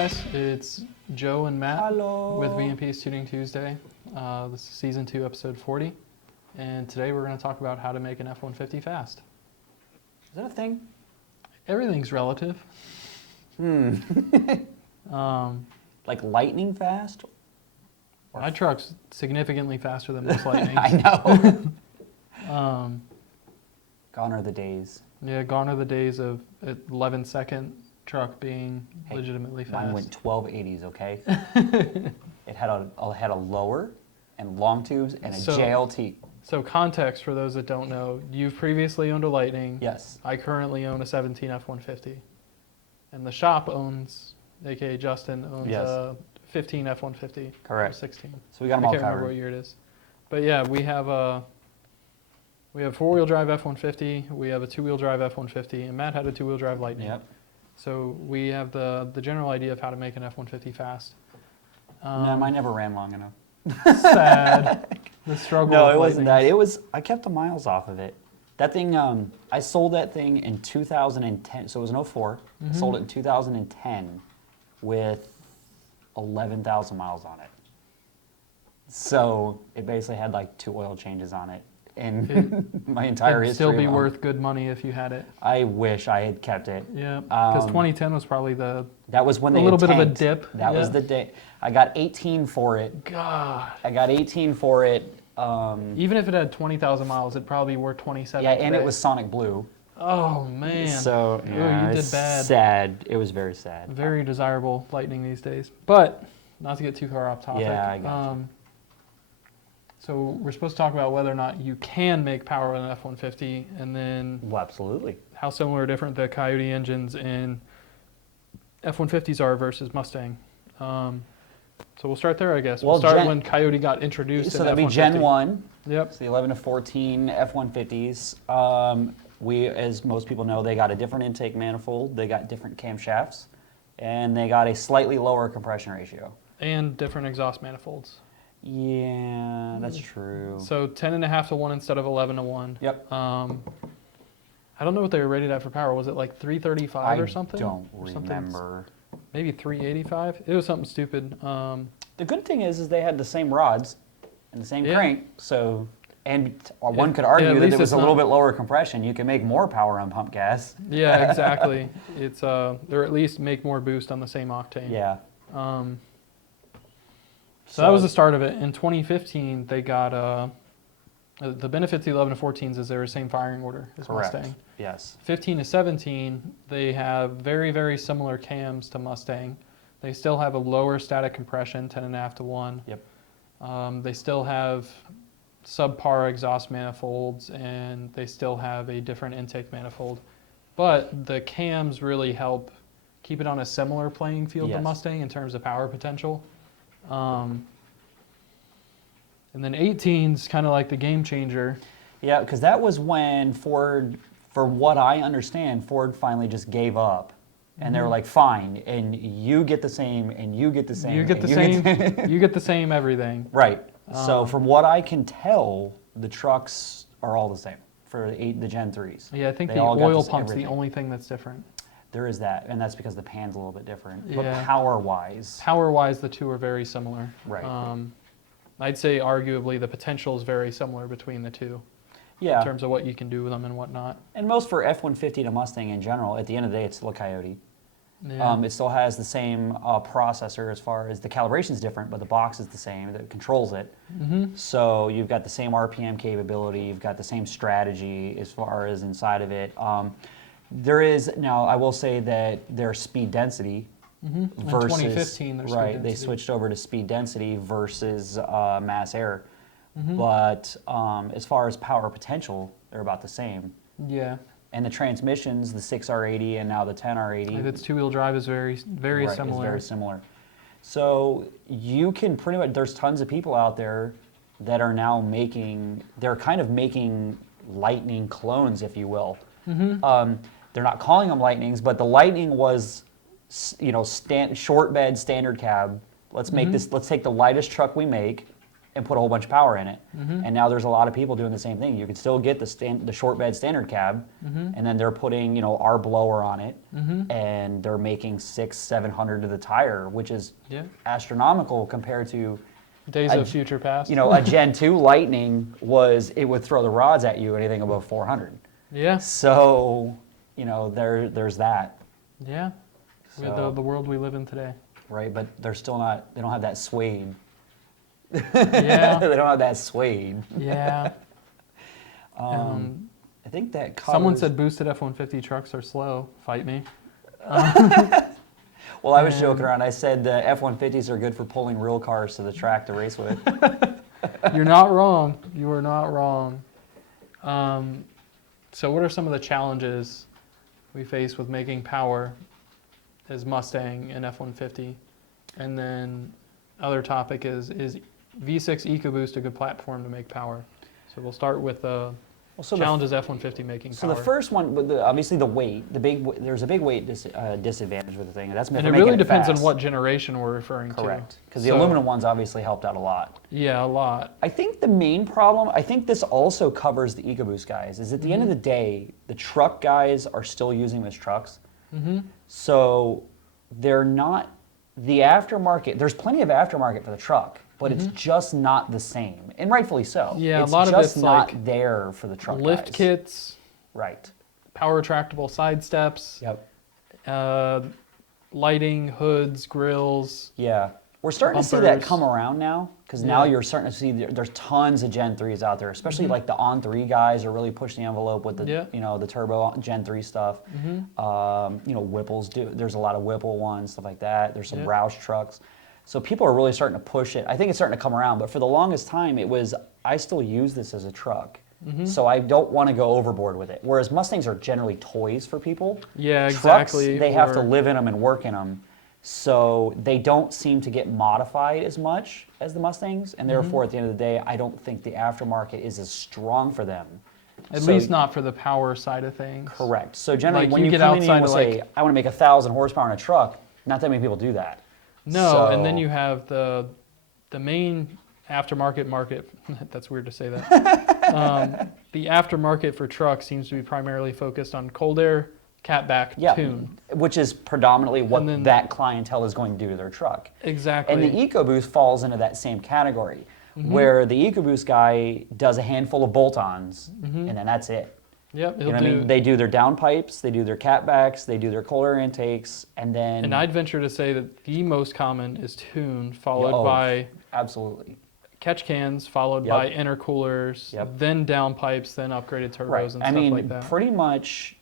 guys, it's Joe and Matt Hello. with VMP's Tuning Tuesday. This is season 2, episode 40, and today we're going to talk about how to make an F-150 fast. Is that a thing? Everything's relative. Like lightning fast? My truck's significantly faster than most Lightnings. I know. Gone are the days. Yeah, gone are the days of 11-second truck being legitimately fast. Mine went 1280s, okay? It had a lower and long tubes and a JLT. So context for those that don't know, you've previously owned a Lightning. Yes. I currently own a 17 F-150. And the shop owns, aka Justin, owns a 15 F-150. Correct. Or 16. So we got them all I can't remember covered. what year it is. But yeah, we have a four-wheel drive F-150, we have a two-wheel drive F-150, and Matt had a two-wheel drive Lightning. Yep. So we have the general idea of how to make an F-150 fast. No, mine never ran long enough. Sad. The struggle. No, with it wasn't Lightnings. that. I kept the miles off of it. That thing, I sold that thing in 2010, so it was an 04. I sold it in 2010 with 11,000 miles on it. So it basically had like 2 oil changes on it. And my entire It'd history. still be worth good money if you had it. I wish I had kept it. Yeah, because 2010 was probably that was when they a little had bit of a tanked. dip. That was the day. I got 18 for it. God. I got 18 for it. Even if it had 20,000 miles, it'd probably be worth 27. Yeah, and today. it was Sonic Blue. Oh man. So yeah, you it's did bad. sad. It was very sad. Very desirable Lightning these days, but not to get too far off topic. Yeah, I got you. So we're supposed to talk about whether or not you can make power with an F-150, and then Well, absolutely. how similar or different the Coyote engines in F-150s are versus Mustang. So we'll start there, I guess. We'll start when Coyote got introduced. So that'd be Gen 1. Yep. It's the 11 to 14 F-150s. As most people know, they got a different intake manifold, they got different camshafts, and they got a slightly lower compression ratio. And different exhaust manifolds. Yeah, that's true. So 10.5 to 1 instead of 11 to 1. Yep. I don't know what they were rated at for power. Was it like 335 or something? I don't remember. Maybe 385? It was something stupid. The good thing is they had the same rods and the same crank, so, and one could argue that it was a little bit lower compression. You can make more power on pump gas. Yeah, exactly. It's or at least make more boost on the same octane. Yeah. So that was the start of it. In 2015, they got the benefit to the 11 to 14s is they're the same firing order as Correct. Mustang. Yes. 15 to 17, they have very, very similar cams to Mustang. They still have a lower static compression, 10.5 to 1. Yep. They still have subpar exhaust manifolds, and they still have a different intake manifold. But the cams really help keep it on a similar playing field to Mustang in terms of power potential. And then 18's kind of like the game changer. Yeah, because that was when Ford, for what I understand, Ford finally just gave up. And they were like, fine, and you get the same, and you get the same. You get the same, you get the same everything. Right. So from what I can tell, the trucks are all the same for the Gen 3s. Yeah, I think They the all got oil this pump's everything. the only thing that's different. There is that, and that's because the pan's a little bit different. But Yeah. power-wise. Power-wise, the two are very similar. Right. I'd say arguably the potential is very similar between the two. Yeah. In terms of what you can do with them and whatnot. And most for F-150 to Mustang in general, at the end of the day, it's still a Coyote. Yeah. It still has the same processor as far as the calibration is different, but the box is the same that controls it. So you've got the same RPM capability, you've got the same strategy as far as inside of it. There is, now I will say that their speed density versus, in 2015, their speed right, density. they switched over to speed density versus mass air. But as far as power potential, they're about the same. Yeah. And the transmissions, the 6R80 and now the 10R80. If it's two-wheel drive is very Right, similar. It's very similar. So you can pretty much, there's tons of people out there that are now they're kind of making Lightning clones, if you will. They're not calling them Lightnings, but the Lightning was, short bed, standard cab. Let's make this, let's take the lightest truck we make and put a whole bunch of power in it. And now there's a lot of people doing the same thing. You can still get the short bed standard cab, and then they're putting, you know, our blower on it, and they're making 600-700 to the tire, which is astronomical compared to Days of future past. you know, a Gen 2 Lightning it would throw the rods at you anything above 400. Yeah. So, you know, there's that. Yeah. With So, the world we live in today. right, but they're still not, they don't have that suede. Yeah. They don't have that suede. Yeah. I think that covers... Someone said boosted F-150 trucks are slow. Fight me. Well, I was joking around. I said the F-150s are good for pulling real cars to the track to race with. You're not wrong. You are not wrong. So what are some of the challenges we face with making power as Mustang and F-150? And then other topic is V6 Ecoboost a good platform to make power? So we'll start with challenges F-150 making So power. the first one, obviously the weight, there's a big weight disadvantage with the thing. That's and it really depends on what generation we're referring to. Correct, because the aluminum ones obviously helped out a lot. Yeah, a lot. I think the main problem, I think this also covers the Ecoboost guys, is at the end of the day, the truck guys are still using those trucks. So they're not, the aftermarket, there's plenty of aftermarket for the truck, but it's just not the same, and rightfully so. Yeah, it's a lot of it's not like there for the truck lift guys. kits, Right. power retractable side steps, Yep. lighting, hoods, grills. Yeah. We're starting to see that Bumpers. come around now, because now you're starting to see there's tons of Gen 3s out there, especially like the On 3 guys are really pushing the envelope with the you know, the turbo Gen 3 stuff. You know, Whipples there's a lot of Whipple ones, stuff like that. There's some Roush trucks. So people are really starting to push it. I think it's starting to come around, but for the longest time it was, I still use this as a truck. So I don't want to go overboard with it. Whereas Mustangs are generally toys for people. Yeah, Trucks, exactly. they have to live in them and work in them. So they don't seem to get modified as much as the Mustangs, and therefore at the end of the day, I don't think the aftermarket is as strong for them. At least not for the power side of things. Correct. So generally, Like when you get come in and outside will of, say, I want to make 1,000 horsepower in a truck, not that many people do that. No, and then you have the main aftermarket market. That's weird to say that. The aftermarket for trucks seems to be primarily focused on cold air, catback, tune. Which is predominantly what then- that clientele is going to do to their truck. Exactly. And the Ecoboost falls into that same category, where the Ecoboost guy does a handful of bolt-ons, and then that's it. Yep, You know what I mean? They do their downpipes, they do their catbacks, they do their cold air intakes, and then... And I'd venture to say that the most common is tune, followed by absolutely. catch cans, followed by intercoolers, then downpipes, then upgraded turbos and stuff like that. Pretty much,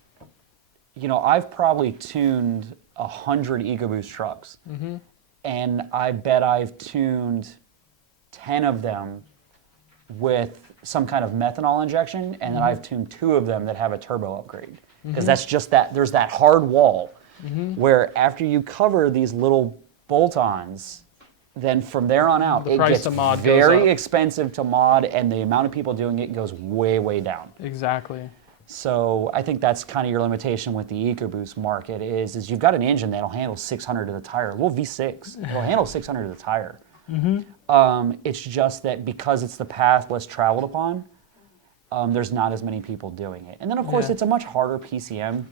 you know, I've probably tuned 100 Ecoboost trucks, and I bet I've tuned 10 of them with some kind of methanol injection, and then I've tuned 2 of them that have a turbo upgrade. Because that's just that, there's that hard wall where after you cover these little bolt-ons, then from there on out, it gets very expensive to mod, and the amount of people doing it goes way, way down. Exactly. So I think that's kind of your limitation with the Ecoboost market is you've got an engine that'll handle 600 to the tire, a little V6, it'll handle 600 to the tire. It's just that because it's the path less traveled upon, there's not as many people doing it. And then of course it's a much harder PCM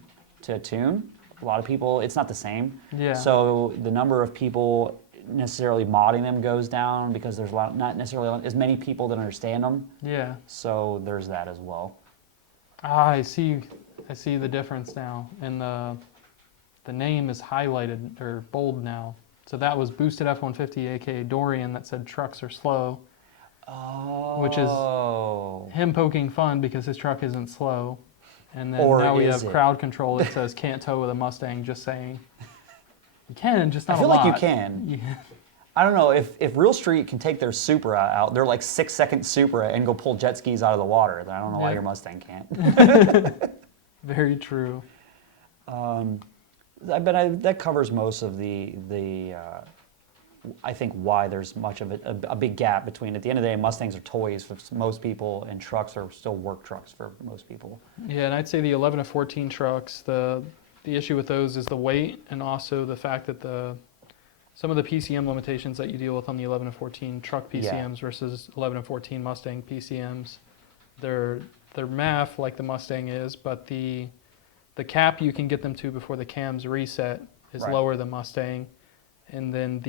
to tune. A lot of people, it's not the same. Yeah. So the number of people necessarily modding them goes down because there's not necessarily as many people that understand them. Yeah. So there's that as well. Ah, I see the difference now, and the name is highlighted or bold now. So that was boosted F-150, aka Dorian, that said trucks are slow. Oh. Which is him poking fun because his truck isn't slow. And then Or now we is have it? crowd control that says can't tow with a Mustang, just saying. You can, just not I feel a lot. like you can. Yeah. I don't know, if Real Street can take their Supra out, they're like 6-second Supra, and go pull jet skis out of the water, then I don't know why your Mustang can't. Very true. That covers most of the I think why there's much of a big gap between, at the end of the day, Mustangs are toys for most people, and trucks are still work trucks for most people. Yeah, and I'd say the 11 to 14 trucks, the issue with those is the weight, and also the fact that the some of the PCM limitations that you deal with on the 11 and 14 truck PCMs Yeah. versus 11 and 14 Mustang PCMs. They're MAF like the Mustang is, but the cap you can get them to before the cams reset is Right. lower than Mustang, and then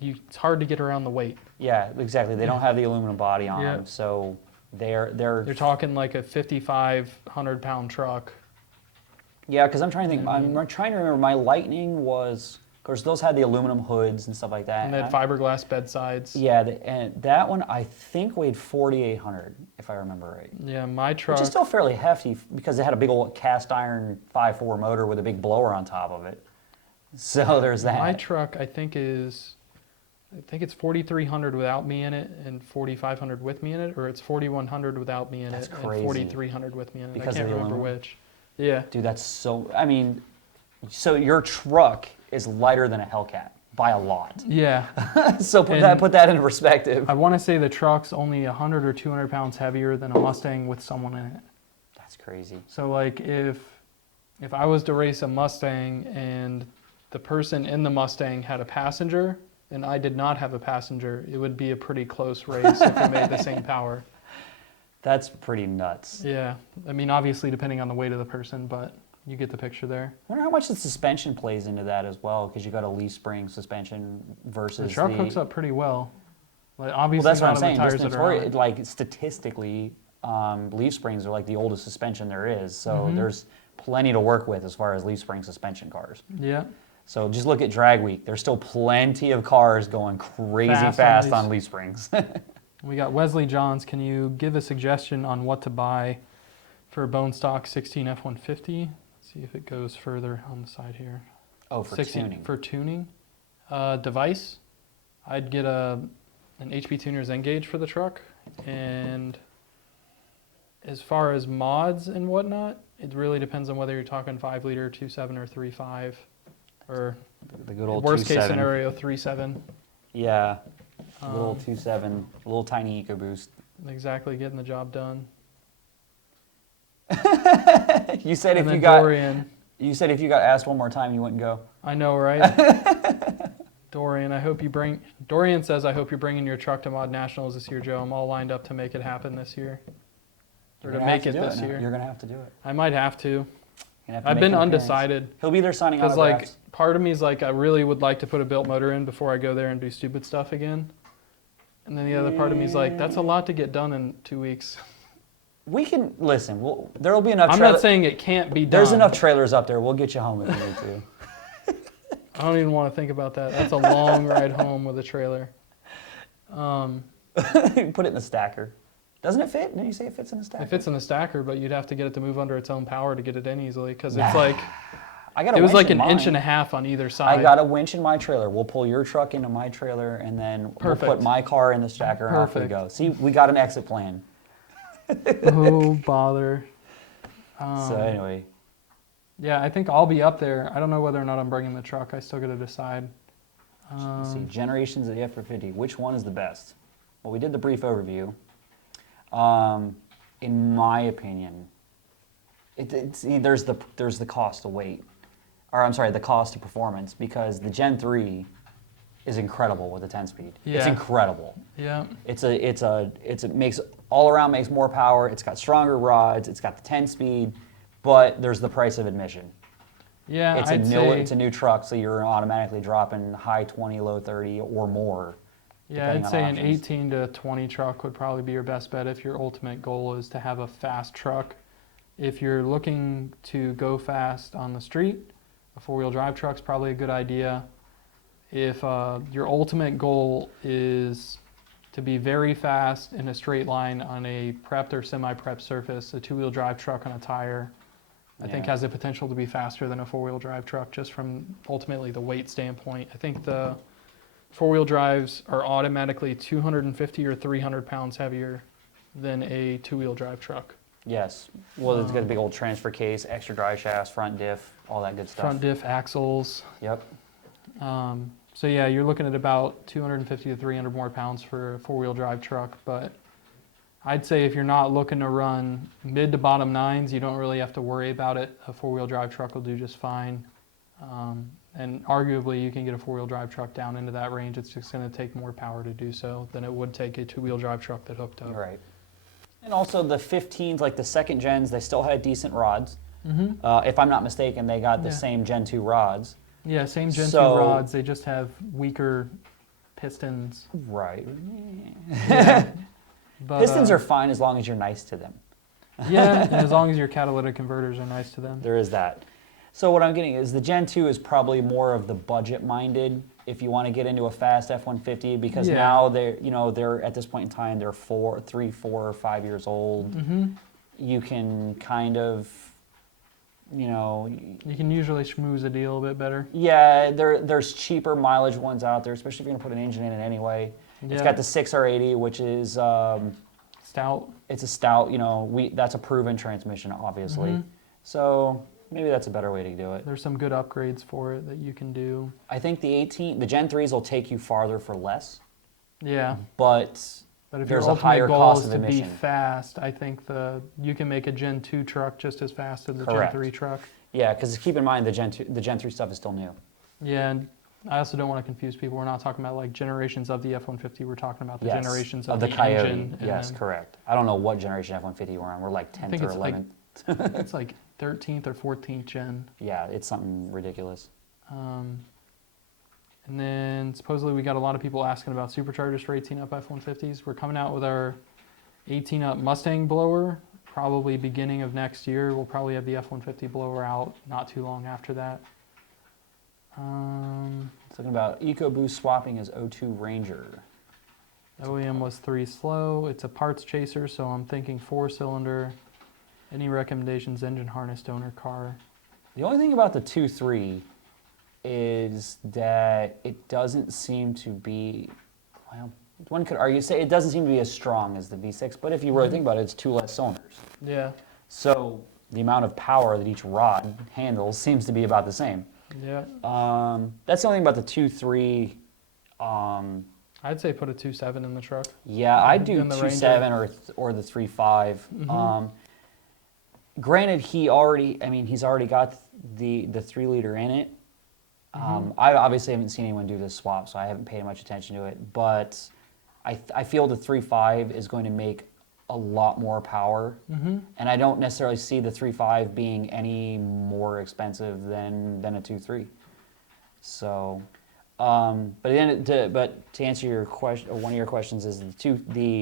it's hard to get around the weight. Yeah, exactly. They don't have the aluminum body on Yeah. them, so they're You're talking like a 5,500-pound truck. yeah. Because I'm trying to think. I'm trying to remember. My Lightning was, of course, those had the aluminum hoods and stuff like that. And they had fiberglass bedsides. Yeah, and that one I think weighed 4,800, if I remember right. Yeah, my truck. Which is still fairly hefty because it had a big old cast iron 5.4 motor with a big blower on top of it. So there's that. My truck, I think it's 4,300 without me in it and 4,500 with me in it, or it's 4,100 without me in That's it crazy. and 4,300 with me in it. Because I of can't the remember aluminum? which. Yeah. Dude, that's so. I mean, so your truck is lighter than a Hellcat by a lot. Yeah. So put that into perspective. I want to say the truck's only 100 or 200 pounds heavier than a Mustang with someone in it. That's crazy. So like if I was to race a Mustang and the person in the Mustang had a passenger and I did not have a passenger, it would be a pretty close race if we made the same power. That's pretty nuts. Yeah. I mean, obviously depending on the weight of the person, but you get the picture there. I wonder how much the suspension plays into that as well, because you got a leaf spring suspension versus The truck hooks up pretty well. Like obviously Well, that's what I'm not on saying. the Just tires that are on it. like statistically, leaf springs are like the oldest suspension there is. So Mm-hmm. there's plenty to work with as far as leaf spring suspension cars. Yeah. So just look at Drag Week. There's still plenty of cars going crazy Fast fast on on leaf springs. We got Wesley Johns. Can you give a suggestion on what to buy for a bone stock 16 F-150? Let's see if it goes further on the side here. Oh, for 16 tuning. For tuning. Device. I'd get an HP Tuner's N-Gauge for the truck. And as far as mods and whatnot, it really depends on whether you're talking 5 liter, 2.7, or 3.5. Or The good old worst case 2.7. scenario, 3.7. Yeah. A little 2.7, a little tiny Ecoboost. Exactly, getting the job done. You said And if then you got Dorian. you said if you got asked one more time you wouldn't go. I know, right? Dorian, Dorian says, I hope you're bringing your truck to Mod Nationals this year, Joe. I'm all lined up to make it happen this year. Or to make it this year. You're gonna have to do it. I might have to. You're gonna have to I've make been an appearance. undecided. He'll be there signing Because, autographs. like, part of me is like, I really would like to put a built motor in before I go there and do stupid stuff again. And then the other part of me is like, that's a lot to get done in 2 weeks. We can listen. There'll be enough. I'm not saying it can't be done. There's enough trailers up there. We'll get you home if you need to. I don't even want to think about that. That's a long ride home with a trailer. Put it in the stacker. Doesn't it fit? Didn't you say it fits in the stacker? It fits in the stacker, but you'd have to get it to move under its own power to get it in easily. Because it's like, I got a it was winch like in an inch mine. and a half on either side. I got a winch in my trailer. We'll pull your truck into my trailer, and then we'll Perfect. put my car in the stacker, and off we Perfect. go. See, we got an exit plan. Oh, bother. So anyway, Yeah, I think I'll be up there. I don't know whether or not I'm bringing the truck. I still got to decide. let's see, generations of the F-150. Which one is the best? Well, we did the brief overview. In my opinion, there's the cost of weight, or I'm sorry, the cost of performance, because the Gen 3 is incredible with the 10-speed. It's Yeah. incredible. Yeah. It makes all around makes more power. It's got stronger rods. It's got the 10-speed, but there's the price of admission. Yeah, It's I'd a new truck, so you're automatically dropping high 20, low 30 or more. Yeah, depending I'd on say an options. 18 to 20 truck would probably be your best bet if your ultimate goal is to have a fast truck. If you're looking to go fast on the street, a four-wheel drive truck's probably a good idea. If your ultimate goal is to be very fast in a straight line on a prepped or semi-prepped surface, a two-wheel drive truck on a tire, I think Yeah. has the potential to be faster than a four-wheel drive truck just from ultimately the weight standpoint. I think the four-wheel drives are automatically 250 or 300 pounds heavier than a two-wheel drive truck. Yes. Well, it's got a big old transfer case, extra drive shafts, front diff, all that good stuff. Front diff, axles. Yep. So yeah, you're looking at about 250 to 300 more pounds for a four-wheel drive truck, but I'd say if you're not looking to run mid to bottom nines, you don't really have to worry about it. A four-wheel drive truck will do just fine. And arguably, you can get a four-wheel drive truck down into that range. It's just going to take more power to do so than it would take a two-wheel drive truck that hooked up. Right. And also the 15s, like the second gens, they still had decent rods. If I'm not mistaken, they got the same Gen 2 rods. Yeah, same Gen 2 So- rods. They just have weaker pistons. Right. But, Pistons are fine as long as you're nice to them. yeah, and as long as your catalytic converters are nice to them. There is that. So what I'm getting is the Gen 2 is probably more of the budget-minded if you want to get into a fast F-150 because Yeah. now they're at this point in time they're 3, 4, or 5 years old. You can kind of, You can usually schmooze a deal a bit better. yeah, there's cheaper mileage ones out there, especially if you're gonna put an engine in it anyway. It's Yeah. got the 6R80, which is Stout. it's a stout. That's a proven transmission, obviously. So maybe that's a better way to do it. There's some good upgrades for it that you can do. I think the Gen 3s will take you farther for less, Yeah. but But if there's your a ultimate higher goal cost is of to be emission. fast, I think you can make a Gen 2 truck just as fast as the Correct. Gen 3 truck. Yeah, because keep in mind the Gen 3 stuff is still new. Yeah, and I also don't want to confuse people. We're not talking about like generations of the F-150. We're talking about the Yes, generations of of the Coyote. engine. Yes, and correct. I don't know what generation F-150 we're on. We're like I 10th think or it's like 11th. it's like 13th or 14th gen. Yeah, it's something ridiculous. And then supposedly we got a lot of people asking about superchargers for 18 up F-150s. We're coming out with our 18 up Mustang blower probably beginning of next year. We'll probably have the F-150 blower out not too long after that. Talking about Ecoboost swapping as O2 Ranger. OEM was 3 slow. It's a parts chaser, so I'm thinking 4-cylinder. Any recommendations? Engine harness, donor car. The only thing about the 2.3 is that it doesn't seem to be, well, one could argue, say it doesn't seem to be as strong as the V6, but if you really think about it, it's 2 less cylinders. Yeah, So the amount of power that each rod handles seems to be about the same. yeah. That's the only thing about the 2.3. I'd say put a 2.7 in the truck. Yeah, I'd do In the 2.7 or the 3.5. Granted, he's already got the 3-liter in it. I obviously haven't seen anyone do this swap, so I haven't paid much attention to it. But I feel the 3.5 is going to make a lot more power, and I don't necessarily see the 3.5 being any more expensive than a 2.3. So, but to answer your question, or one of your questions is the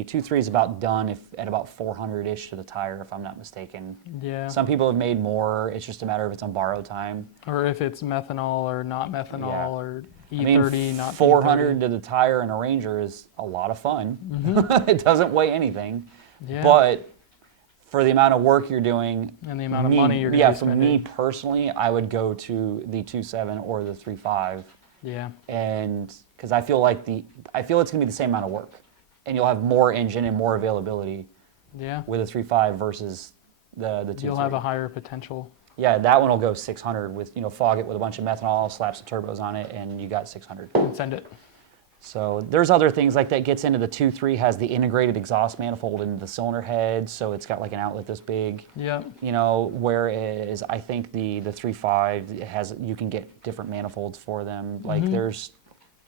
2.3 is about done at about 400-ish to the tire, if I'm not mistaken. Yeah. Some people have made more. It's just a matter of it's on borrowed time. Or if it's methanol or not methanol Yeah. or I E30, mean, not 400 E30. to the tire in a Ranger is a lot of fun. It doesn't weigh anything, Yeah. but for the amount of work you're doing, And the amount of money you're going yeah, to be for spending. me personally, I would go to the 2.7 or the 3.5, Yeah. and because I feel it's going to be the same amount of work, and you'll have more engine and more availability Yeah. with a 3.5 versus the 2.3. You'll have a higher potential. Yeah, that one will go 600 with fog it with a bunch of methanol, slap some turbos on it, and you got 600. And send it. So there's other things like that gets into the 2.3 has the integrated exhaust manifold into the cylinder head, so it's got like an outlet this big. Yep. Whereas I think the 3.5 you can get different manifolds for them. Like there's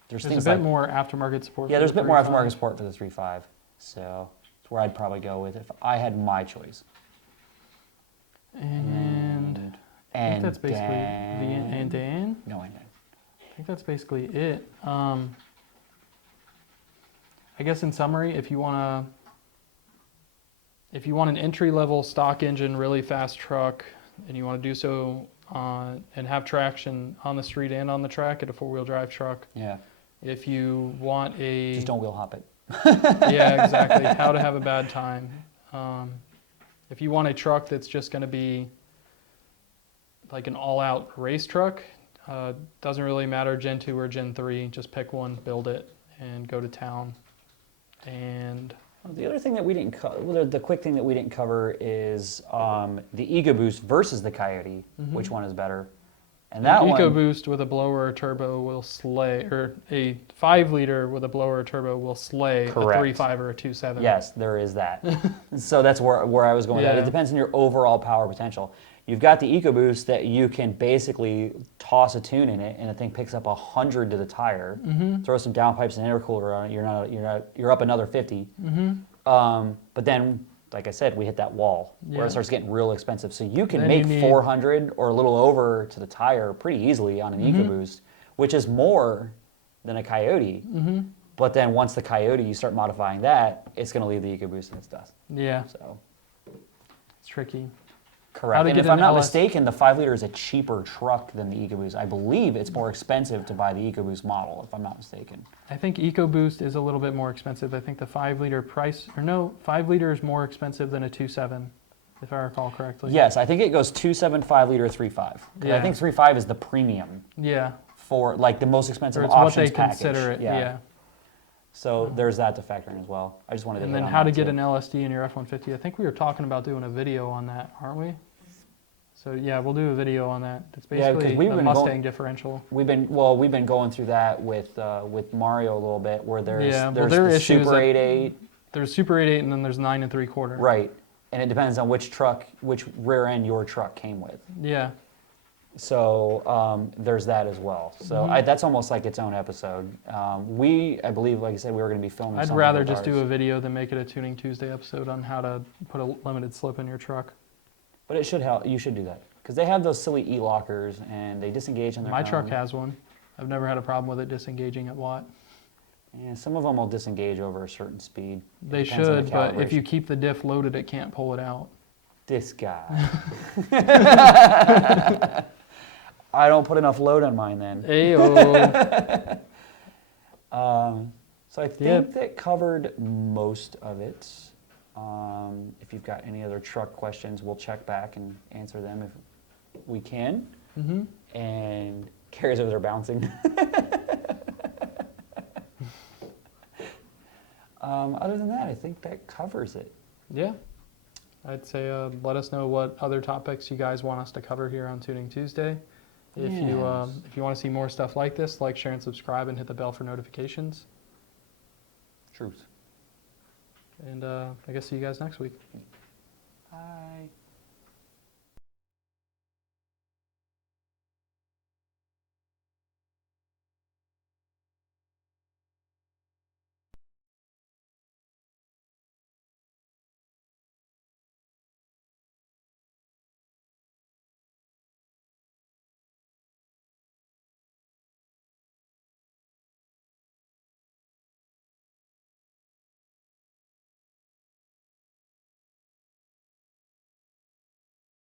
There's things a bit like more aftermarket support. yeah, for there's a the bit more 3.5. aftermarket support for the 3.5. So it's where I'd probably go with if I had my choice. And I think that's basically then- the No, I think that's basically it. I guess in summary, if you want an entry-level stock engine, really fast truck, and you want to do so and have traction on the street and on the track at a four-wheel drive truck. Yeah, If you want a just don't wheel hop it. yeah, exactly. How to have a bad time. If you want a truck that's just going to be like an all-out race truck, doesn't really matter Gen 2 or Gen 3. Just pick one, build it, and go to town. And The other thing that we didn't cover, the quick thing that we didn't cover is the Ecoboost versus the Coyote. Which one is better? And that one, EcoBoost with a blower or turbo will slay, or a 5-liter with a blower or turbo will slay Correct. a 3.5 or a 2.7. yes, there is that. So that's where I was going with that. Yeah. It depends on your overall power potential. You've got the EcoBoost that you can basically toss a tune in it, and the thing picks up 100 to the tire. Throw some downpipes and intercooler on it, you're up another 50. But then, like I said, we hit that wall where Yeah. it starts getting real expensive. So you can Then make you need- 400 or a little over to the tire pretty easily on an EcoBoost, which is more than a Coyote. But then once the Coyote, you start modifying that, it's going to leave the EcoBoost in its dust. Yeah, So it's tricky. correct. How to And get if I'm an not LS mistaken, the 5-liter is a cheaper truck than the EcoBoost. I believe it's more expensive to buy the EcoBoost model, if I'm not mistaken. I think EcoBoost is a little bit more expensive. I think the 5-liter price, or no, 5-liter is more expensive than a 2.7, if I recall correctly. Yes, I think it goes 2.7, 5-liter, 3.5. Yeah. I think 3.5 is the premium Yeah, for like the most expensive or it's what options they package. consider it. Yeah. So there's that to factor in as well. I just wanted to And hit then on how to that get too. an LSD in your F-150. I think we were talking about doing a video on that, aren't we? So yeah, we'll do a video on that. It's Yeah, 'cause basically we've a been Mustang differential. We've been going through that with Mario a little bit, where there's Yeah, well, there's their the issue is Super that- 8.8, There's Super 8.8 and then there's 9 3/4. right, and it depends on which rear end your truck came with. Yeah. So there's that as well. So that's almost like its own episode. I believe, like I said, we were going to be filming. I'd something rather with just do ours. a video than make it a Tuning Tuesday episode on how to put a limited slip in your truck. But it should help. You should do that because they have those silly e-lockers and they disengage on their My own. truck has one. I've never had a problem with it disengaging at Watt. And some of them will disengage over a certain speed. It They depends on the should, but if you calibration. keep the diff loaded, it can't pull it out. This guy. I don't put enough load on mine then. Ayo. So I think that covered most of it. If you've got any other truck questions, we'll check back and answer them if we can. And Carrie's over there bouncing. Other than that, I think that covers it. Yeah. I'd say let us know what other topics you guys want us to cover here on Tuning Tuesday. If you want to see more stuff like this, like, share, and subscribe, and hit the bell for notifications. Truth. And I guess see you guys next week. Bye.